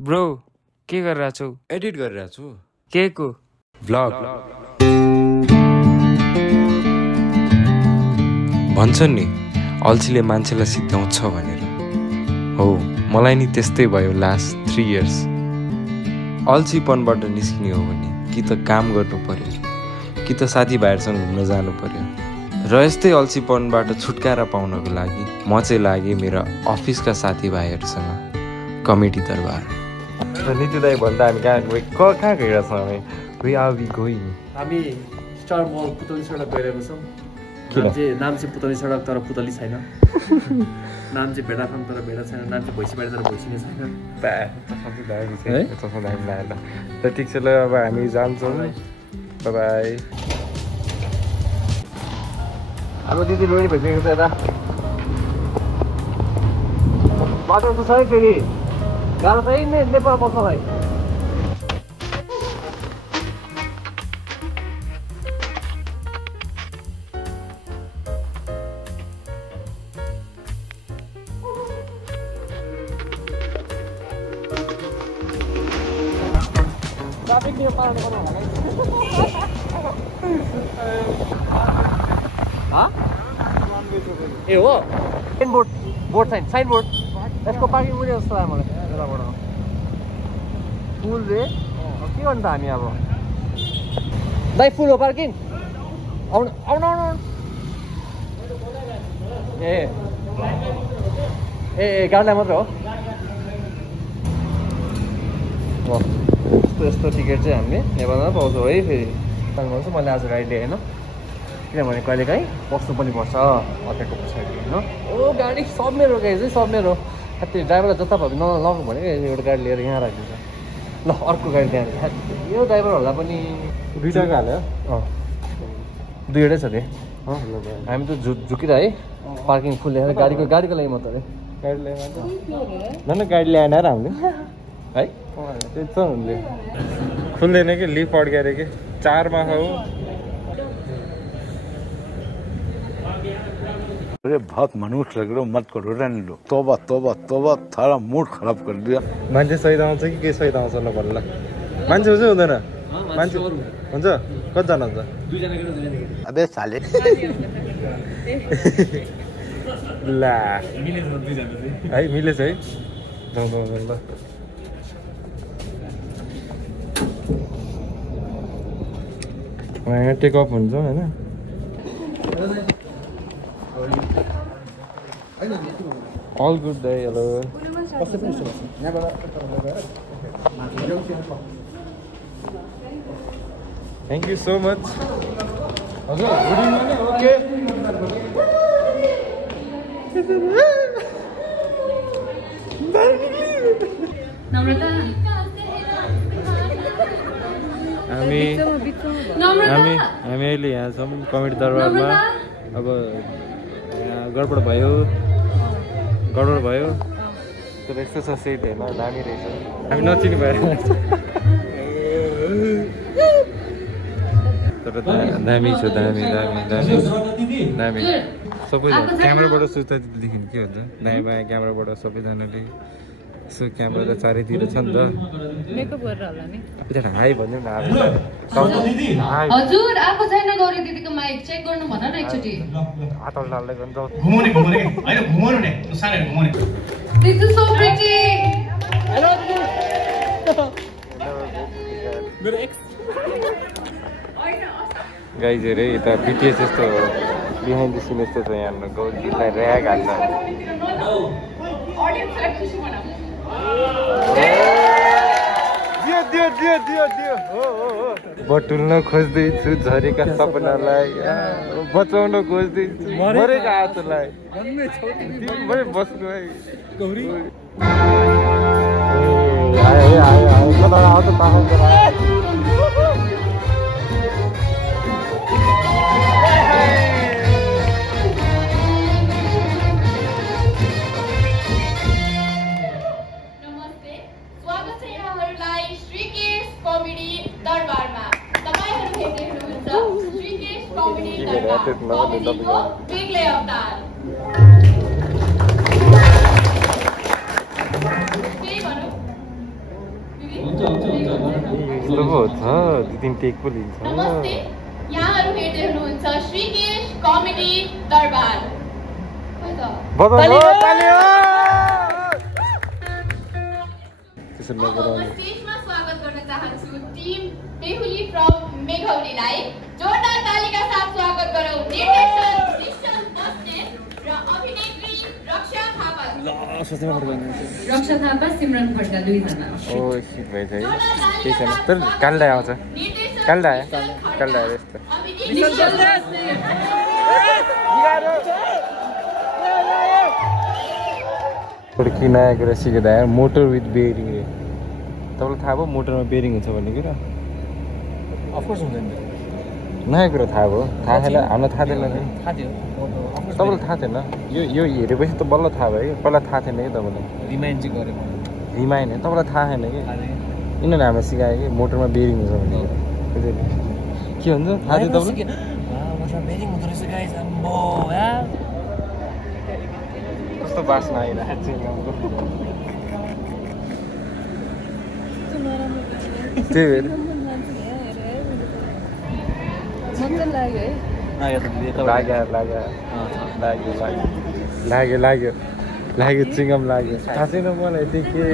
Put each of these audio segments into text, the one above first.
Bro के गरिरहेको छौ? एडिट गरिरहेको छु। के को? भ्लग। भन्छन् नि अल्छीले मान्छेलाई सिद्ध्याउँछ भनेर। हो, मलाई नि त्यस्तै भयो लास्ट 3 इयर्स। अल्छीपनबाट निस्किने हो भने कि त काम गर्नु पर्यो कि त साथीभाइहरूसँग घुम्न जानु पर्यो। र यस्तै अल्छीपनबाट छुटकारा पाउनको लागि म चाहिँ लागेँ मेरो अफिसका साथीभाइहरूसँग कमेडी दरबार। नितु दाई भन्दा हामी कहाँ गइरहेको छौँ? हामी स्टार मल पुतली सडक गइरहेको छौँ। नाम चाहिँ पुतली सडक तर पुतली छैन। नाम चाहिँ भेडा खाम तर भेडा छैन। नाम चाहिँ भैँसी बारी तर भैँसी नै छैन। त ठिक छ ल, अब हामी जान्छौँ। बाई। अब दिदी रोडी भइसकेको छ यता। बाटो त छ है फेरि गाह्रो चाहिँ नेपाल बस्नलाई। ट्राफिक नियम पालन गर्नु होला। ए हो बोर्ड साइन बोर्ड यसको पार्किङ पनि जस्तो लाग्यो मलाई बेलाबाट। फुल रे के गर्नु त हामी अब? दाइ फुल हो पार्किङ? आउनु आउनु आउनु। ए ए गाडीलाई मात्र हो? यस्तो टिकट चाहिँ हामीले नेपालमा पाउँछौँ है। फेरि भन्छु मैले आज गाडी ल्याएन किनभने कहिलेकाहीँ बस्नु पनि पर्छ अर्काको पछाडि होइन। ओ गाडी सब मेरो गाडी चाहिँ सब मेरो। त्यो ड्राइभरलाई जता भयो नलाउनु भनेको एउटा गाडी लिएर यहाँ राखिदिन्छ। ल अर्को गाडी त्यहाँ यो ड्राइभरहरूलाई पनि दुईवटाको हाल्यो? दुईवटै छ त्यही। हामी त झुकिरहे पार्किङ फुल ल्याएर गाडीको लागि मात्र अरे। गाडी ल्याएन गाडी ल्याएन र हामीले है त्यो त हुन्थ्यो। खुल्दैन कि लिफ्ट अड्क्यो अरे कि 4 मा हो। अरे बहुत मनुष्य लग रहे हो, मत करो रहने लो। तोबा तोबा तोबा, थारा मूड खराब कर दिया। मान्छे सहित आउँछ कि के सहित आउँछ ल भन्न। मान्छे हुन्छ हुँदैन? मान्छे हुन्छ? कतिजना हुन्छ? 2 जना केटा 2 जना केटी। अबे साले ला मिलेछ 2 जना चाहिँ है मिलेछ है। जाउँ ल। यहाँ टेक अफ हुन्छ होइन। All good day, hello. Thank you so much. Good evening. Okay. हामी अहिले यहाँ छौँ कमेडी दरबारमा। अब यहाँ गडबड भयो तर यस्तो छ सेट होइन, दामी रहेछ। हामी नचिनी भएर तर दामी छ, दामी सबैजना क्यामेराबाट सुत्दा देखिनु के हुन्छ? दायाँ बायाँ क्यामेराबाट सबैजनाले यसो क्यामेरा त चारैतिर छ नि त। मेकअप गरेर होला नि। हाई भन्नु न। हजुर आएको छैन गौरी दिदीको माइक चेक गर्नु भन न एकचोटि। हातल डाल्दै गर्नु त घुमाउने हैन घुमाउनु नि सानो घुमाउने। This is so pretty. Hello मेरो एक्स गाइज हेरे यता बिटिएस यस्तो बिहाइन्ड द सिन यस्तो छ। यहाँ गौरी दिदीलाई ऱ्याग हाल्छ। बटुल्न खोज्दैछु झरेका सपनालाई, बचाउन खोज्दैछु मरेका आँसुलाई। बस्नु है बेग्लै अवतार। यस्तो पो छ 2-3 टेक पो लिन्छ नमस्ते यहाँहरु हेर्दै हुनुहुन्छ श्रीकेश कमेडी दरबार स्टेजमा स्वागत गर्न चाहन्छु टिम बेहुली फ्रम मेघौलीलाई जोरदार तालीका साथ स्वागत गरौँ निर्देशक निश्चल बस्नेत र अभिनेत्री रक्षा थापा रक्षा थापा सिमरन खड्का दुईजना ओ सिट भइ छ है के छैन तर काल्डा आउँछ काल्डा यस्तो नयाँ कुरा सिकेर मोटर विथ बेरिङ रे तपाईँलाई थाहा भयो मोटरमा बेरिङ हुन्छ भन्ने कुरा अफकोर्स हुँदैन नयाँ कुरा थाहा भयो थाहा छैन हामीलाई थाहा थिएन नि थाहा थियो तपाईँलाई थाहा थिएन यो हेरेपछि त बल्ल थाहा भयो कि पहिला थाहा थिएन कि तपाईँलाई रिमाइन्ड चाहिँ गरेको रिमाइन्ड होइन तपाईँलाई थाहा छैन कि यिनीहरूले हामीलाई सिकायो कि मोटरमा बेरिङ हुन्छ भन्ने के हुन्छ थाहा थियो तपाईँलाई मोटरमा बेरिङ हुँदो रहेछ गाइस आम्बो कस्तो बास्ना आइरहेको त्यही भएर लाग्यो चिङ्गम लाग्यो थाहा छैन मलाई त्यो के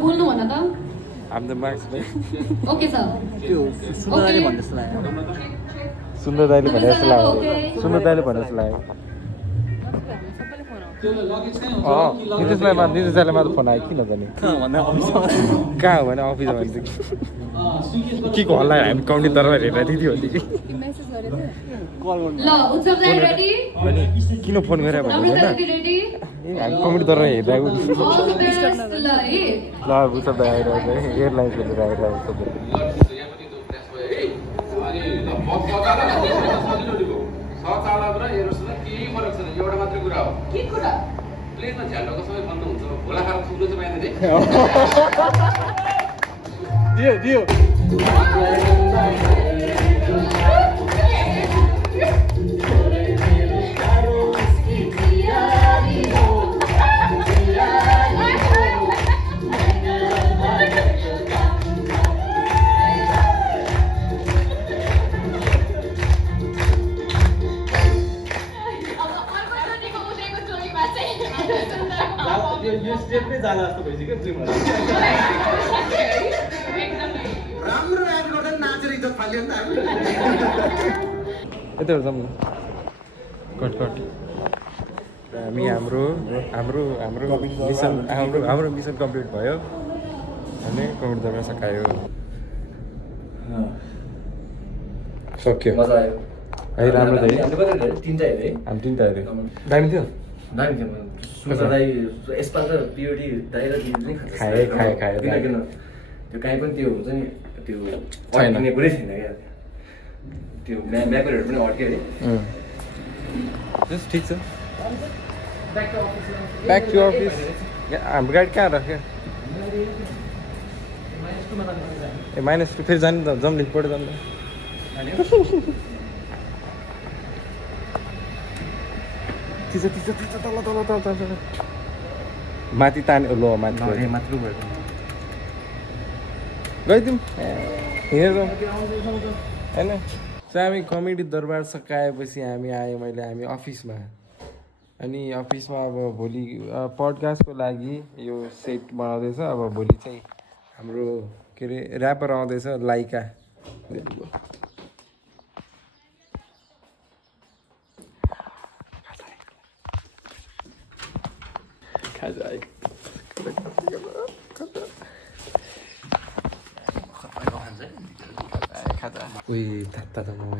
बोल्नु भन त हाम्रो मार्क्स ओके सर सुन्दर दाइले भने जस्तो लाग्यो सुन्दर दाइले भने जस्तो लाग्यो नितेशलाई मात्र फोन आयो किन भने कहाँ हो भने अफिस भने के को हल्ला हामी काउन्टी दरबार हेरेर दिदी भन्दै कि ल उत्सव दाइ रेडी किन फोन गरे भने रेडी हामी कमेडी दरबार हेर्दा ऑल द बेस्ट ल है ल उत्सव दाइ आइरहेको है एयरलाइन्स लिएर आइरहेको उत्सव दाइ सचाला र एरोसँग केही फरक छैन एउटा मात्रै कुरा हो के कुरा प्लेनमा झ्यालको सबै बन्द हुन्छ भोला खाएर सुक्नु चाहिँ पाइँदैन दियो यो स्टेप नै जाला जस्तो भइसक्यो ड्रिमहरु राम्रो एक्ट गर्दा नाचेर इज्जत फाल्यो नि त यता जाउँ न कट हामी हाम्रो मिसन कम्प्लिट भयो अनि कमेडी दरबार सकायो सक्यो मजा आयो है राम्रो थियो तीनटा हेरे हामी तीनटा हेऱ्यो दामी थियो दामी थियो सुन्दर दाइ यसमा त पिओडी दाइ र दिदी नै खाए किन त्यो काहीँ पनि त्यो हुन्छ नि त्यो अड्किने कुरै छैन क्या त्यो म्यापरहरू पनि अड्क्यो अरे ठिक छ ब्याक टु अफिस हाम्रो गाडी कहाँ राख्यो ए -2 फेरि जाने त जाउँ लिकपट्टि जानु तल माथि ताने लो माथि गइदिउँ हेरौँ होइन हामी कमेडी दरबार सकाएपछि हामी आयौँ हामी अफिसमा अनि अफिसमा अब भोलि पडकास्टको लागि यो सेट बनाउँदैछ अब भोलि चाहिँ हाम्रो के अरे ऱ्यापर आउँदैछ लाइका उही ताता त मोमो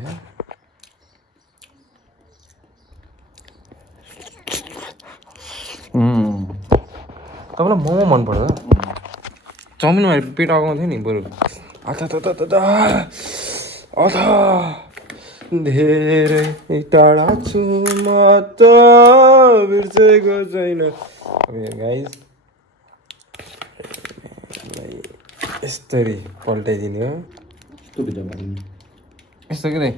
तपाईँलाई मोमो मनपर्छ चाउमिनमा पेट अगाउँथ्यो नि बरु धेरै टाढा छु म त बिर्सेको छैन गाइस यसलाई यस्तरी पल्टाइदिने हो यस्तो के रे